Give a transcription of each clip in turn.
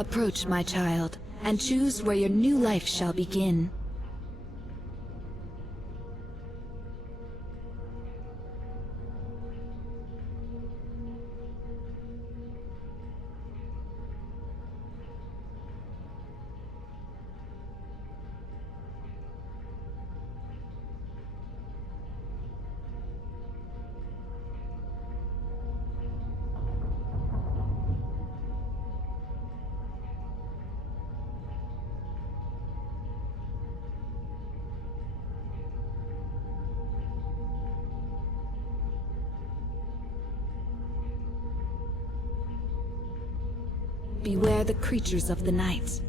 Approach, my child, and choose where your new life shall begin. Beware the creatures of the night.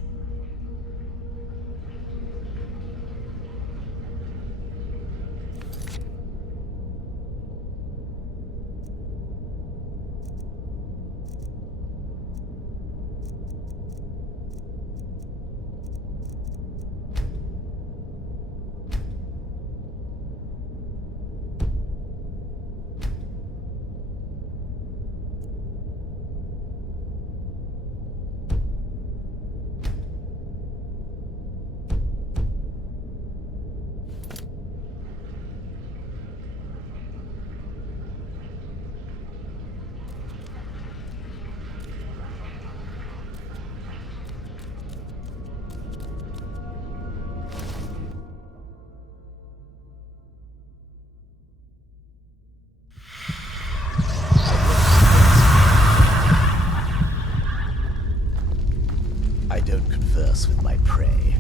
I don't converse with my prey.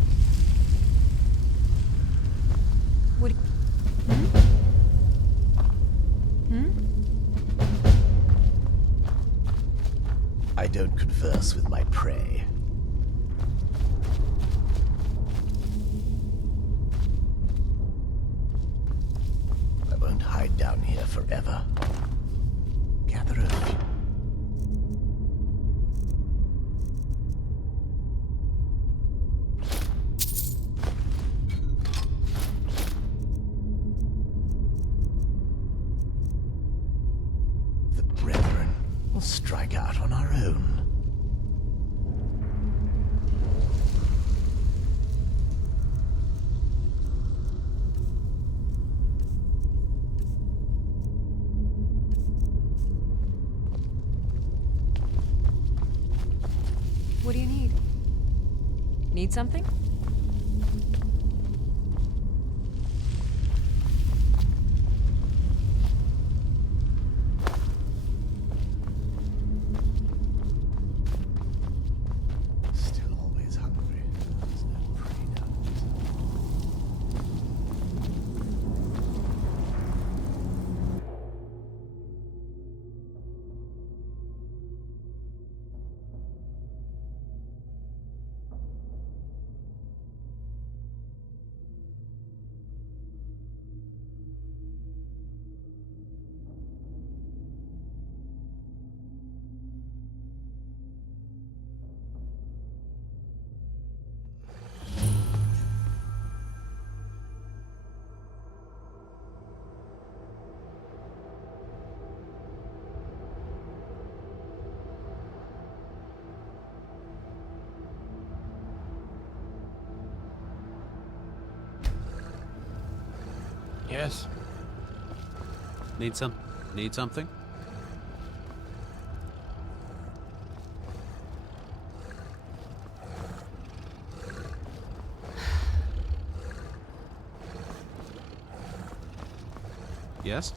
What? I don't converse with my prey. I won't hide down here forever. Gather a few. The brethren will strike out on our own. What do you need? Need something? Still always hungry. There's no prey down this. Yes. Need something? Yes?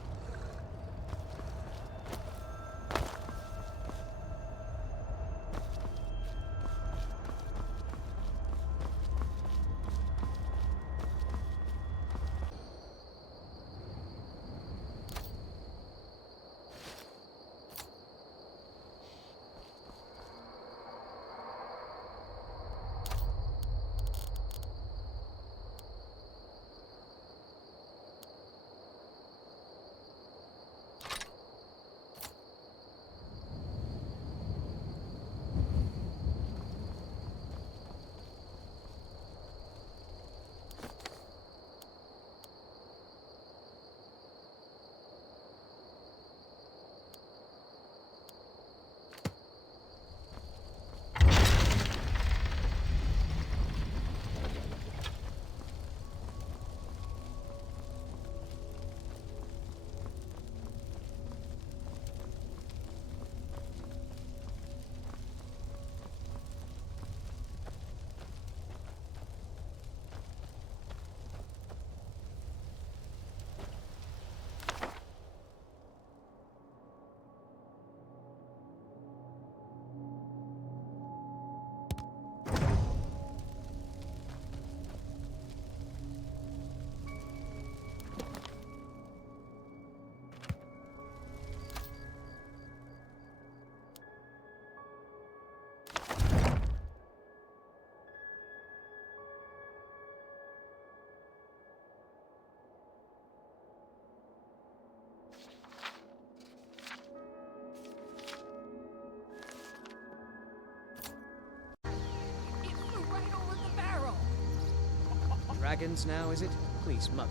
wagons now, is it? Please, Mother.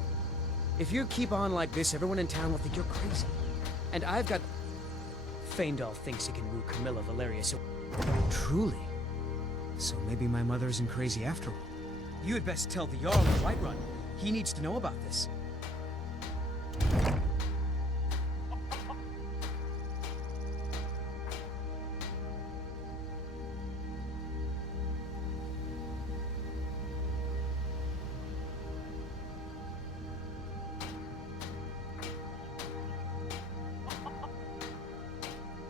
If you keep on like this, everyone in town will think you're crazy. And I've got... Faendal thinks he can woo Camilla Valeria, so... Truly? So maybe my mother isn't crazy after all. You had best tell the Jarl of Whiterun. He needs to know about this.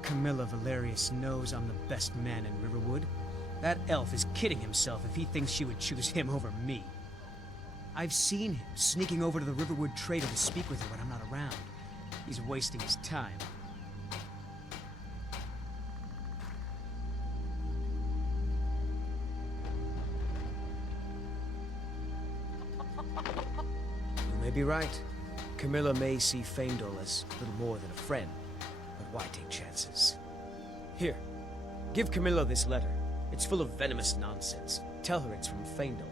Camilla Valerius knows I'm the best man in Riverwood. That elf is kidding himself if he thinks she would choose him over me. I've seen him sneaking over to the Riverwood trader to speak with her when I'm not around. He's wasting his time. You may be right. Camilla may see Faendal as little more than a friend, but why take chances? Here, give Camilla this letter. It's full of venomous nonsense. Tell her it's from Faendal.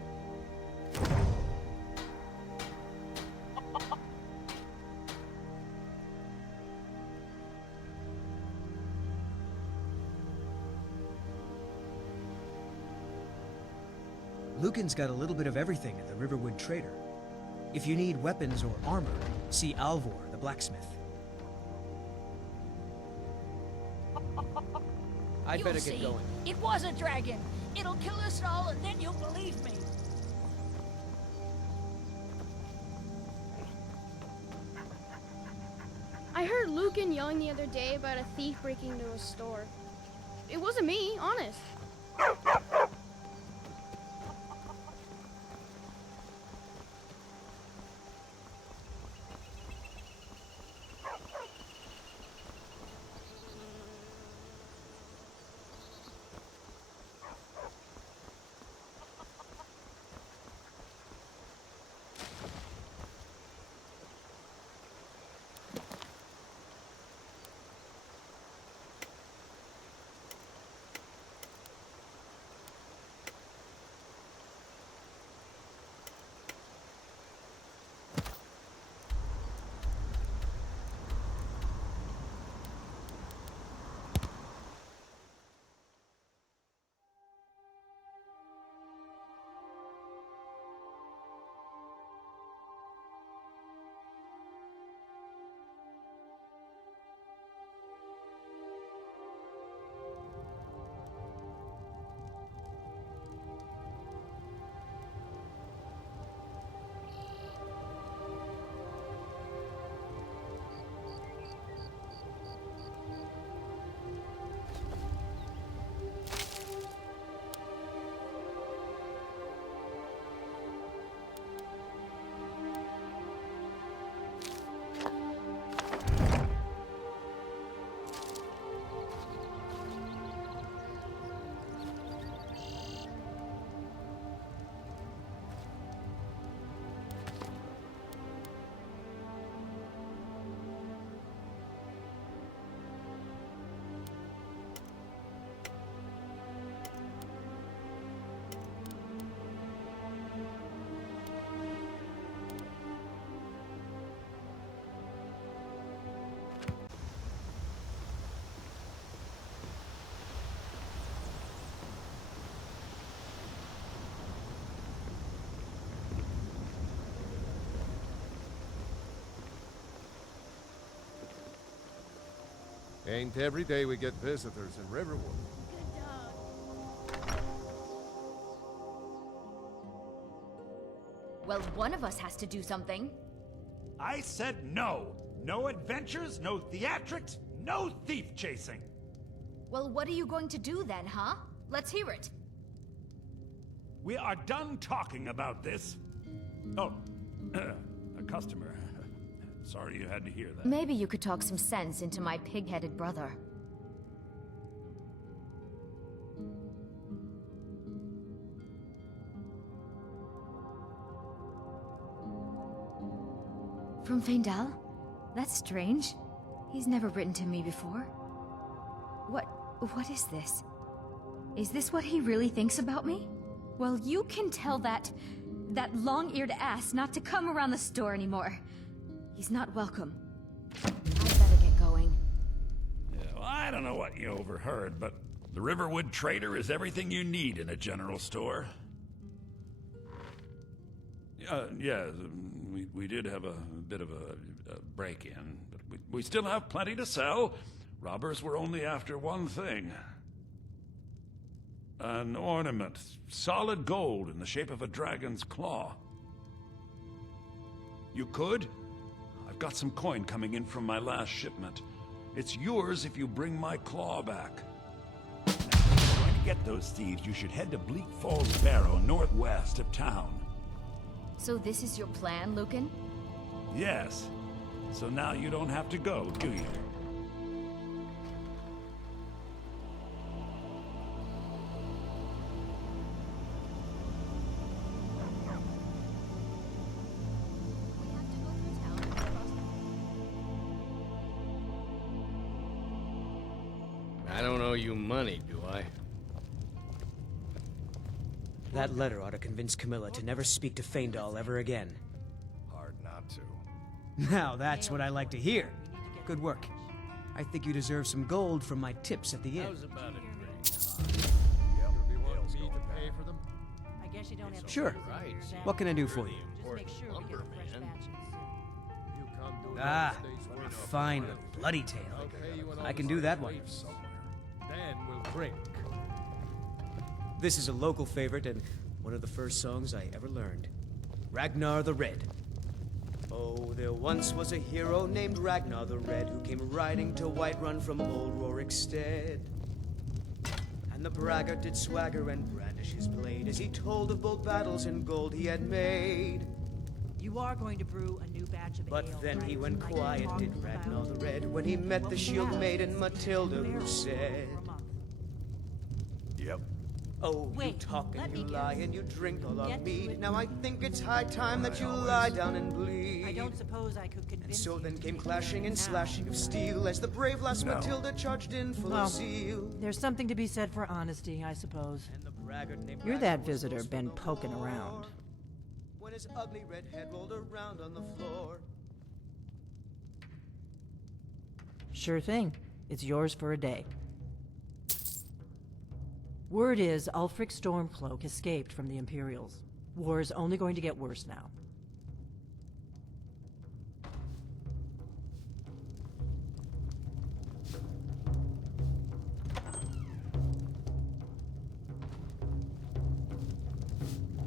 Lucan's got a little bit of everything at the Riverwood Trader. If you need weapons or armor, see Alvor, the blacksmith. I'd better get going. It was a dragon. It'll kill us all, and then you'll believe me. I heard Lucan yelling the other day about a thief breaking into a store. It wasn't me, honest. Ain't every day we get visitors in Riverwood. Well, one of us has to do something. I said no. No adventures, no theatrics, no thief chasing. Well, what are you going to do then, huh? Let's hear it. We are done talking about this. Oh, a customer. Sorry you had to hear that. Maybe you could talk some sense into my pig-headed brother. From Faendal? That's strange. He's never written to me before. What is this? Is this what he really thinks about me? Well, you can tell that that long-eared ass not to come around the store anymore. He's not welcome. I better get going. Yeah, well, I don't know what you overheard, but the Riverwood Trader is everything you need in a general store. Yeah, we did have a bit of a break-in, but we still have plenty to sell. Robbers were only after one thing. An ornament, solid gold in the shape of a dragon's claw. You could? I've got some coin coming in from my last shipment. It's yours if you bring my claw back. Now, if you're going to get those thieves, you should head to Bleak Falls Barrow, northwest of town. So this is your plan, Lucan? Yes. So now you don't have to go, do you? I don't owe you money, do I? That letter ought to convince Camilla to never speak to Faendal ever again. Hard not to. Now that's what I like to hear. Good work. I think you deserve some gold from my tips at the end. How's about it, Yep. Be wanting me to pay for them? I guess you don't have Sure. Right. What can I do for you? Just make sure we get a fresh Lumberman. batch in soon. You come to Ah, United States with enough fine money. bloody tale. I'll pay you when I all can the do that one. safe somewhere. Then we'll drink. This is a local favorite and one of the first songs I ever learned. Ragnar the Red. Oh, there once was a hero named Ragnar the Red who came riding to Whiterun from old Rorikstead. And the braggart did swagger and brandish his blade as he told of bold battles and gold he had made. You are going to brew a new batch of But ale, then he right? went Like quiet, you did talked Ragnar about. the Red, when he met What the we shield have maiden is Matilda, who barrel said, for a month. Yep. oh, you Wait, talk let and me you lie guess. and you drink all our Get to mead. it. Now I think it's high time that you lie down and bleed. I don't suppose I could And convince so you then to came take clashing it and now. slashing of steel as the brave lass Matilda charged in full Well, of zeal. There's something to be said for honesty, I suppose. And the braggart named You're Ragnar that was visitor forced been for the poking war around. when his ugly red head rolled around on the floor. Sure thing. It's yours for a day. Word is Ulfric Stormcloak escaped from the Imperials. War is only going to get worse now.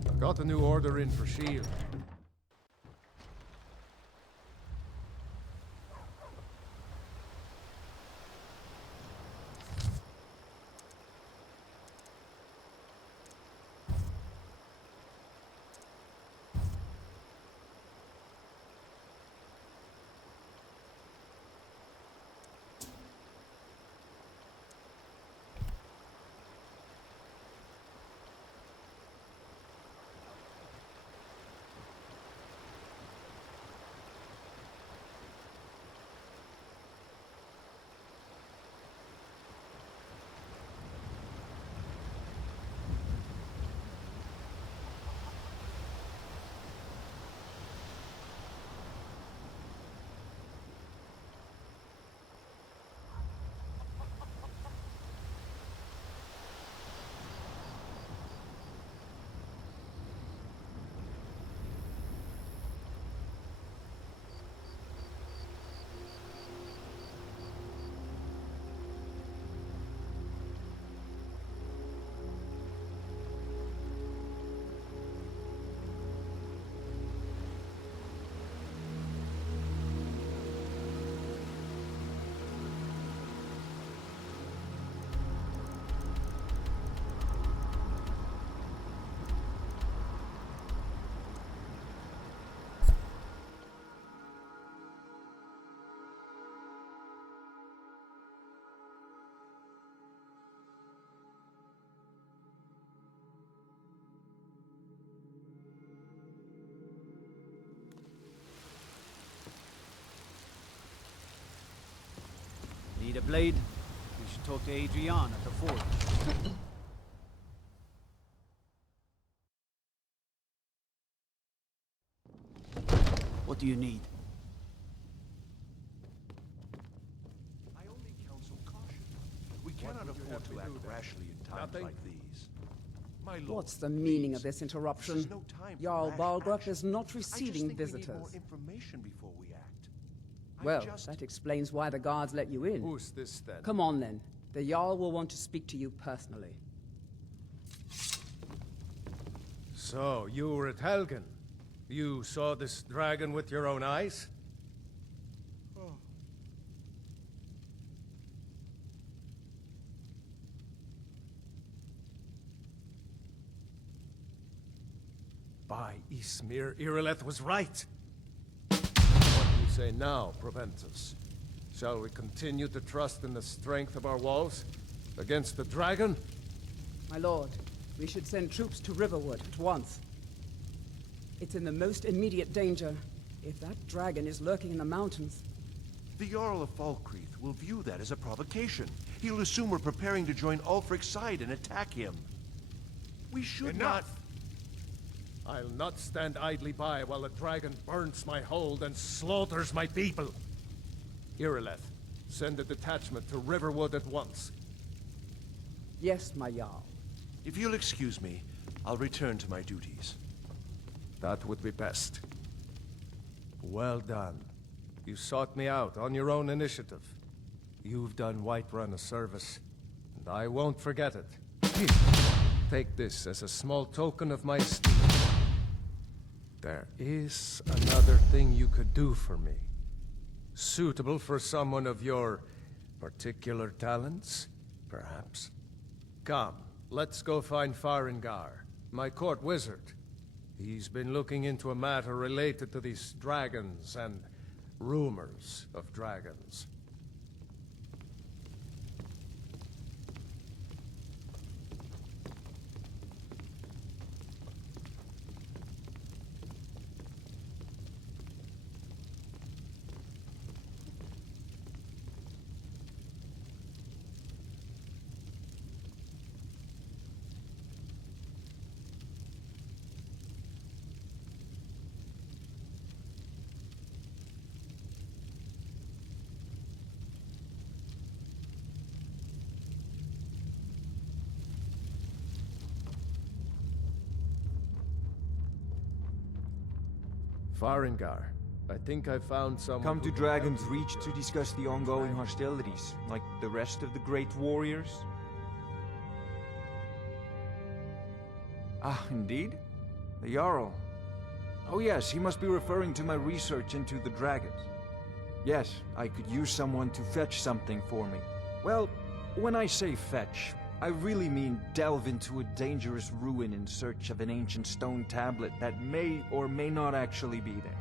I got a new order in for shield. Need a blade? We should talk to Adrian at the forge. What do you need? I only counsel caution. We cannot afford to act rashly in times like these. My lord, What's the meaning please, of this interruption? this is no time for Jarl rash Balgruuf action. is not I receiving just think visitors. We need more information before we act. Well, that explains why the guards let you in. Who's this then? Come on then. The Jarl will want to speak to you personally. So, you were at Helgen. You saw this dragon with your own eyes? By Ysmir, Irileth was right. What do you say now, Proventus? Shall we continue to trust in the strength of our walls? Against the dragon? My lord, we should send troops to Riverwood at once. It's in the most immediate danger. If that dragon is lurking in the mountains... The Jarl of Falkreath will view that as a provocation. He'll assume we're preparing to join Ulfric's side and attack him. We should not... I'll not stand idly by while the dragon burns my hold and slaughters my people. Irileth, send a detachment to Riverwood at once. Yes, my Jarl. If you'll excuse me, I'll return to my duties. That would be best. Well done. You sought me out on your own initiative. You've done Whiterun a service, and I won't forget it. Here, take this as a small token of my esteem. There is another thing you could do for me. Suitable for someone of your particular talents, perhaps? Come, let's go find Farengar, my court wizard. He's been looking into a matter related to these dragons and rumors of dragons. Farengar, I think I found someone. Come to Dragon's Reach to discuss the ongoing hostilities, like the rest of the great warriors? Ah, indeed? The Jarl. Oh yes, he must be referring to my research into the dragons. Yes, I could use someone to fetch something for me. Well, when I say fetch, I really mean delve into a dangerous ruin in search of an ancient stone tablet that may or may not actually be there.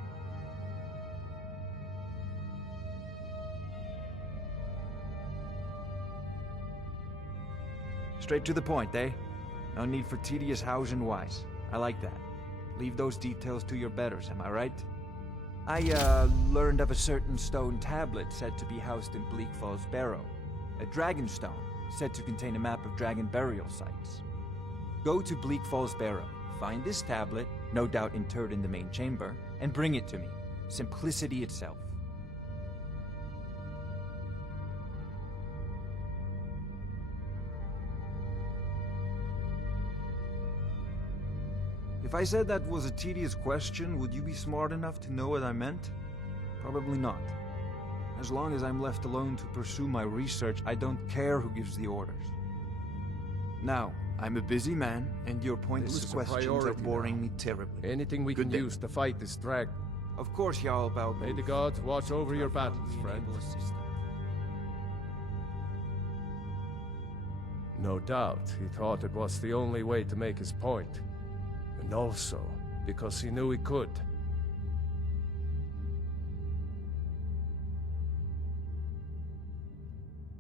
Straight to the point, eh? No need for tedious hows and whys. I like that. Leave those details to your betters, am I right? I, learned of a certain stone tablet said to be housed in Bleak Falls Barrow. A dragon stone, said to contain a map of dragon burial sites. Go to Bleak Falls Barrow, find this tablet, no doubt interred in the main chamber, and bring it to me. Simplicity itself. If I said that was a tedious question, would you be smart enough to know what I meant? Probably not. As long as I'm left alone to pursue my research, I don't care who gives the orders. Now, I'm a busy man, and your pointless questions are boring me terribly. Anything we can use to fight this drag. Of course, Jarl Balgruuf. May the gods watch over your battles, friend. No doubt, he thought it was the only way to make his point. And also, because he knew he could.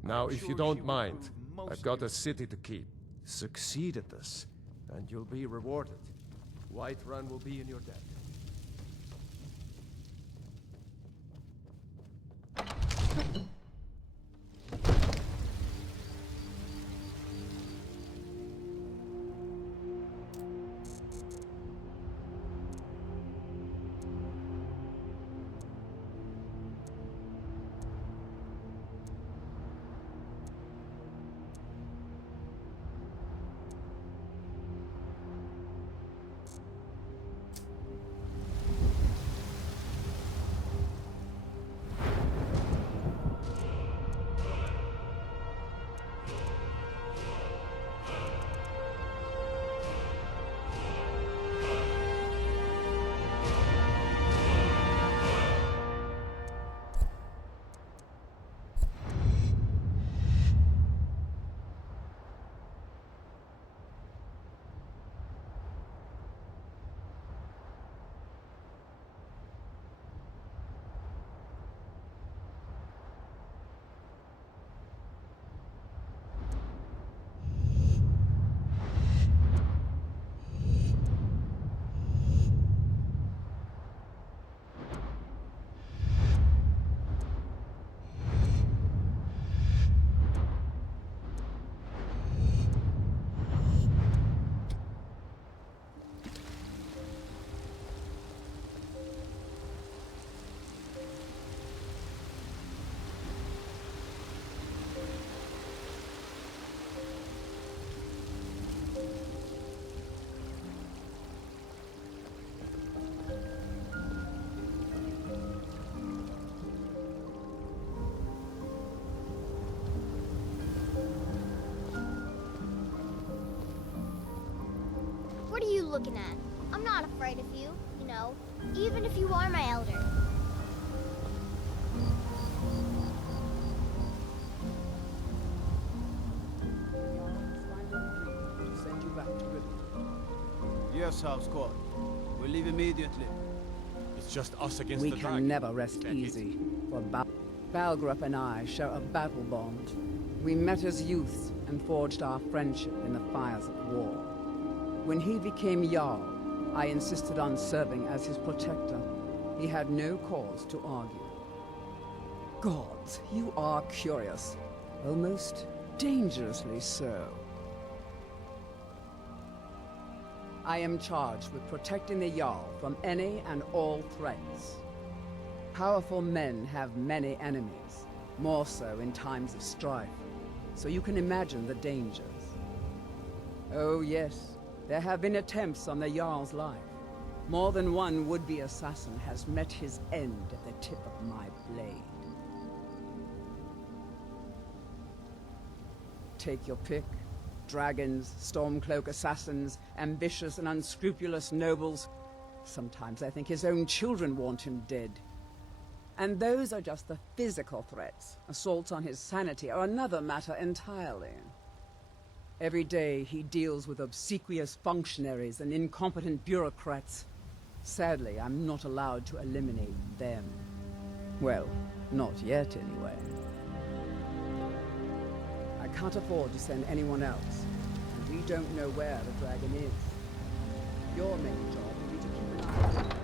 Now, if you don't mind, I've got a city to keep. Succeed at this, and you'll be rewarded. Whiterun will be in your debt. What are you looking at? I'm not afraid of you, you know, even if you are my elder. Send you back to Riverwood. Yes, House Court. We'll leave immediately. It's just us against We the can dragon. never rest easy, for Balgrup and I share a battle bond. We met as youths and forged our friendship in the fires of war. When he became Jarl, I insisted on serving as his protector. He had no cause to argue. Gods, you are curious. Almost dangerously so. I am charged with protecting the Jarl from any and all threats. Powerful men have many enemies, more so in times of strife, so you can imagine the dangers. Oh yes, there have been attempts on the Jarl's life. More than one would-be assassin has met his end at the tip of my blade. Take your pick. Dragons, Stormcloak assassins, ambitious and unscrupulous nobles. Sometimes I think his own children want him dead. And those are just the physical threats. Assaults on his sanity are another matter entirely. Every day he deals with obsequious functionaries and incompetent bureaucrats. Sadly, I'm not allowed to eliminate them. Well, not yet anyway. I can't afford to send anyone else, and we don't know where the dragon is. Your main job will be to keep an eye on it.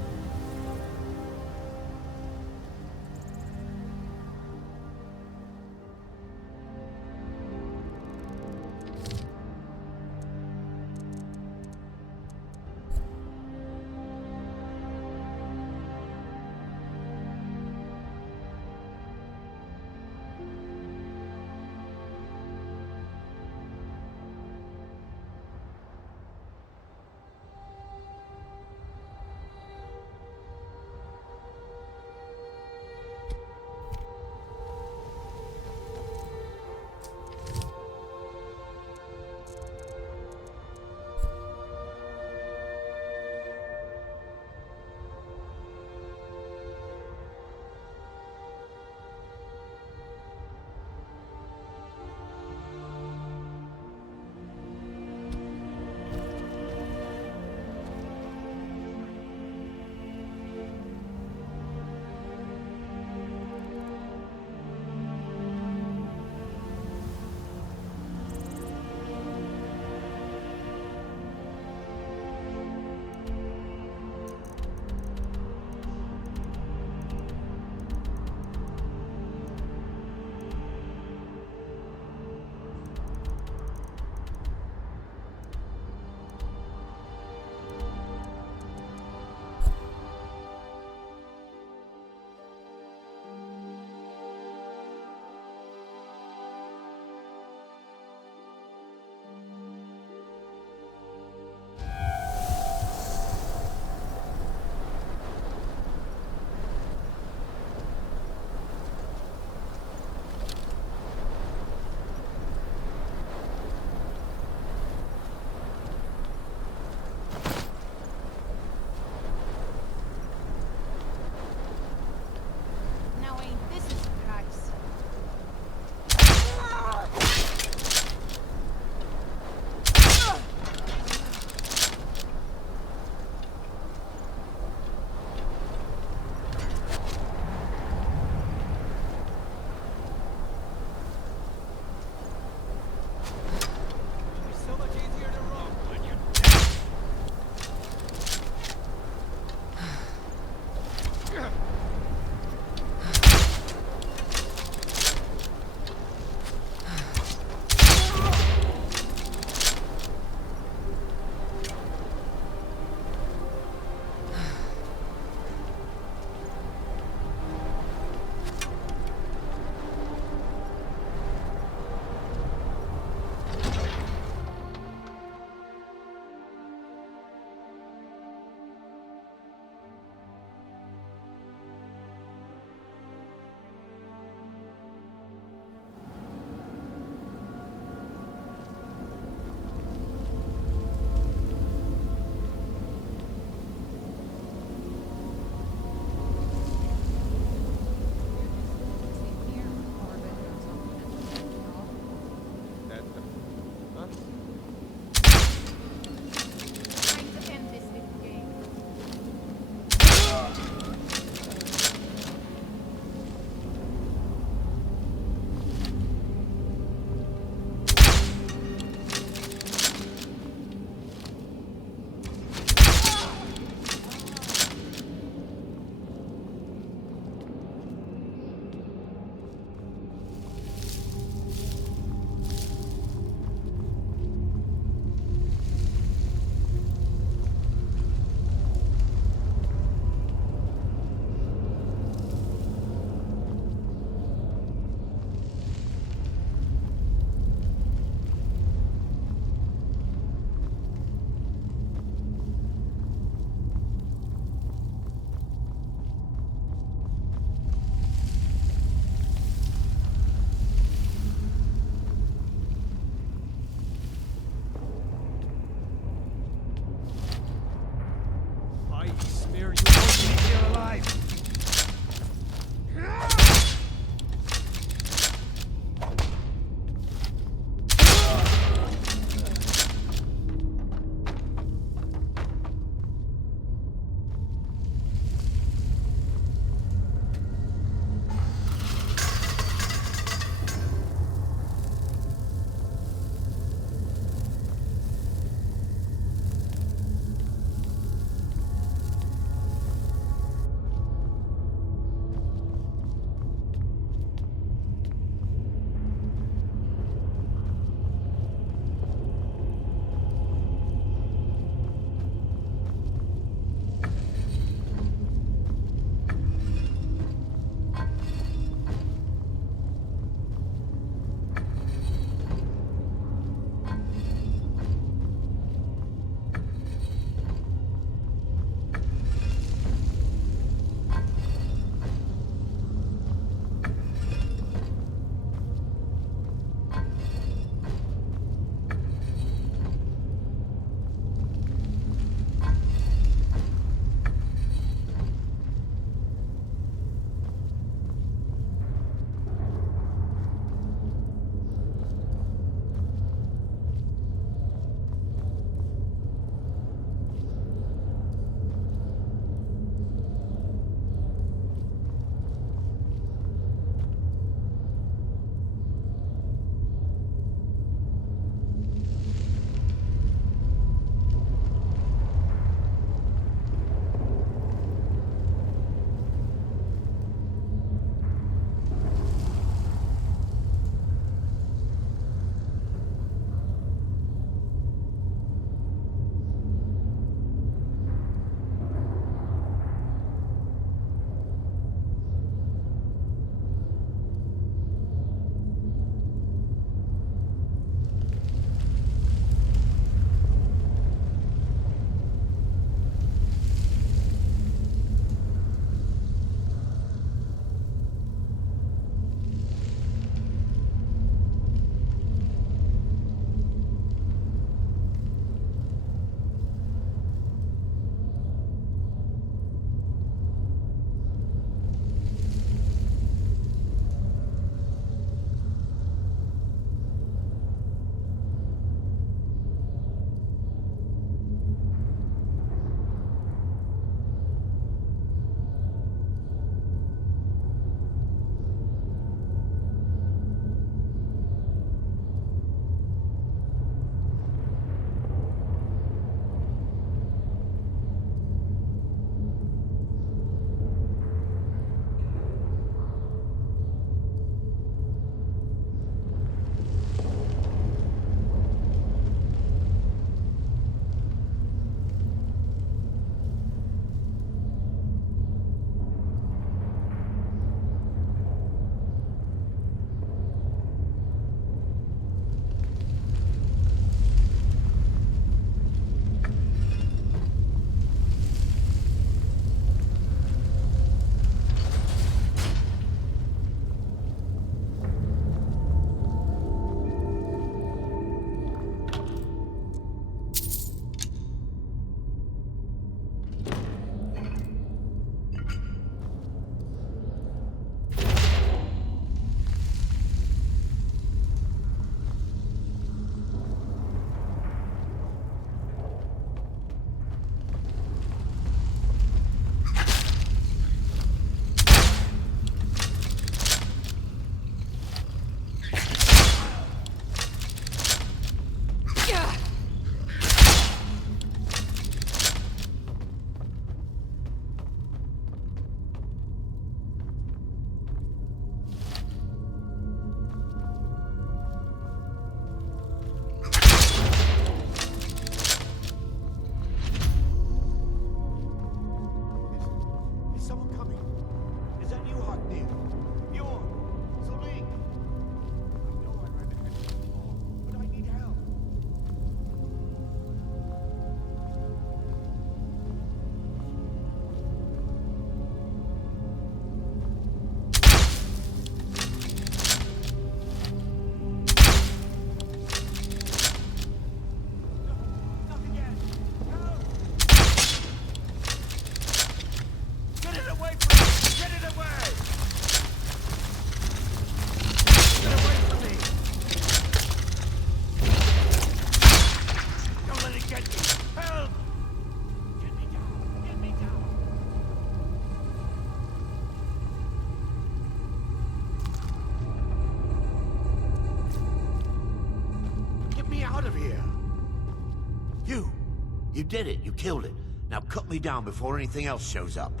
You did it. You killed it. Now cut me down before anything else shows up.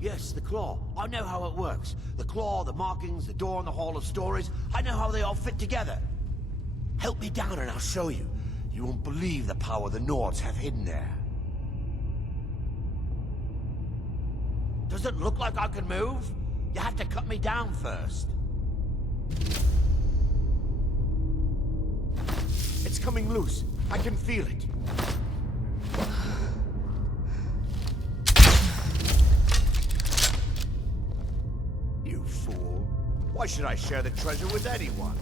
Yes, the claw. I know how it works. The claw, the markings, the door in the Hall of Stories. I know how they all fit together. Help me down and I'll show you. You won't believe the power the Nords have hidden there. Does it look like I can move? You have to cut me down first. It's coming loose. I can feel it. You fool. Why should I share the treasure with anyone?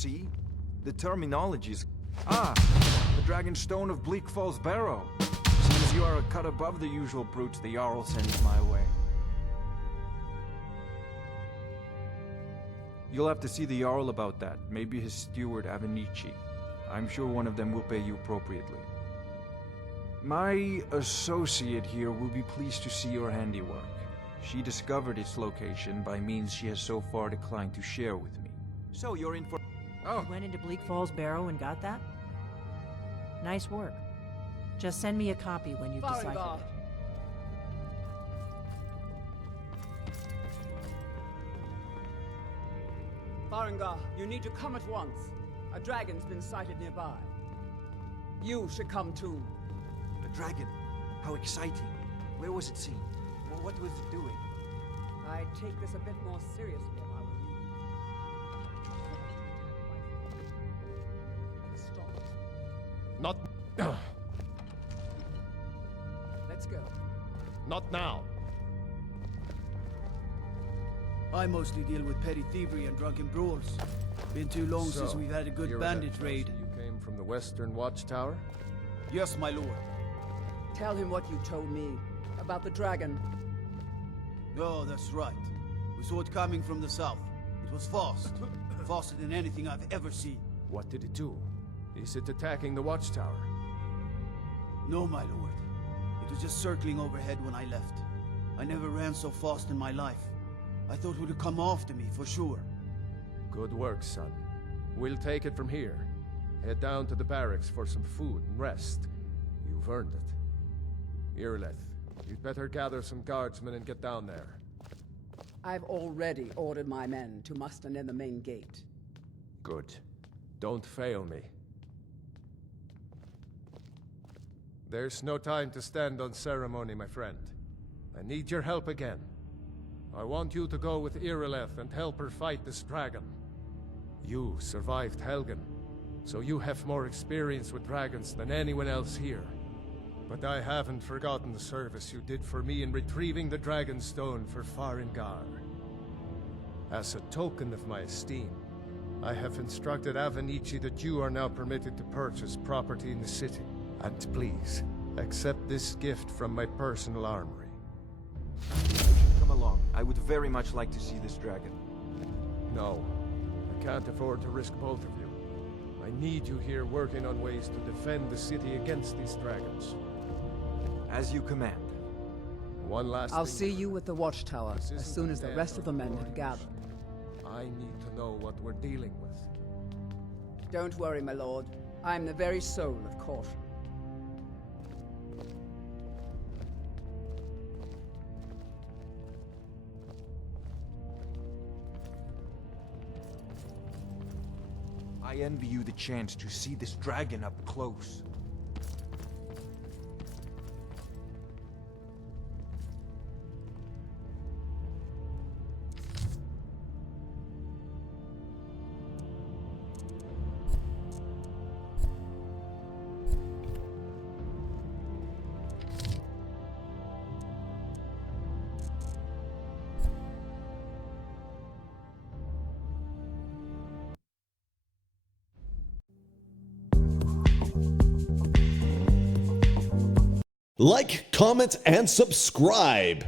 see? The terminology is... Ah! The Dragon Stone of Bleak Falls Barrow. Seems you are a cut above the usual brutes the Jarl sends my way. You'll have to see the Jarl about that. Maybe his steward, Avenici. I'm sure one of them will pay you appropriately. My associate here will be pleased to see your handiwork. She discovered its location by means she has so far declined to share with me. So you're in for... Oh. You went into Bleak Falls Barrow and got that? Nice work. Just send me a copy when you've deciphered it. Farengar, you need to come at once. A dragon's been sighted nearby. You should come too. A dragon? How exciting. Where was it seen? Well, what was it doing? I'd take this a bit more seriously if I were you. Stop. Not... Let's go. Not now. I mostly deal with petty thievery and drunken brawls. Been too long since we've had a good bandit raid. You came from the Western Watchtower? Yes, my lord. Tell him what you told me about the dragon. Oh, that's right. We saw it coming from the south. It was fast. Faster than anything I've ever seen. What did it do? Is it attacking the Watchtower? No, my lord. It was just circling overhead when I left. I never ran so fast in my life. I thought it would come after me, for sure. Good work, son. We'll take it from here. Head down to the barracks for some food and rest. You've earned it. Irileth, you'd better gather some guardsmen and get down there. I've already ordered my men to muster near the main gate. Good. Don't fail me. There's no time to stand on ceremony, my friend. I need your help again. I want you to go with Irileth and help her fight this dragon. You survived Helgen, so you have more experience with dragons than anyone else here. But I haven't forgotten the service you did for me in retrieving the Dragon Stone for Farengar. As a token of my esteem, I have instructed Avenici that you are now permitted to purchase property in the city. And please, accept this gift from my personal armory. Come along. I would very much like to see this dragon. No. I can't afford to risk both of you. I need you here working on ways to defend the city against these dragons. As you command. One last I'll thing. see you at the watchtower as soon as the rest of the men have gathered. I need to know what we're dealing with. Don't worry, my lord. I'm the very soul of caution. I envy you the chance to see this dragon up close. Like, comment, and subscribe.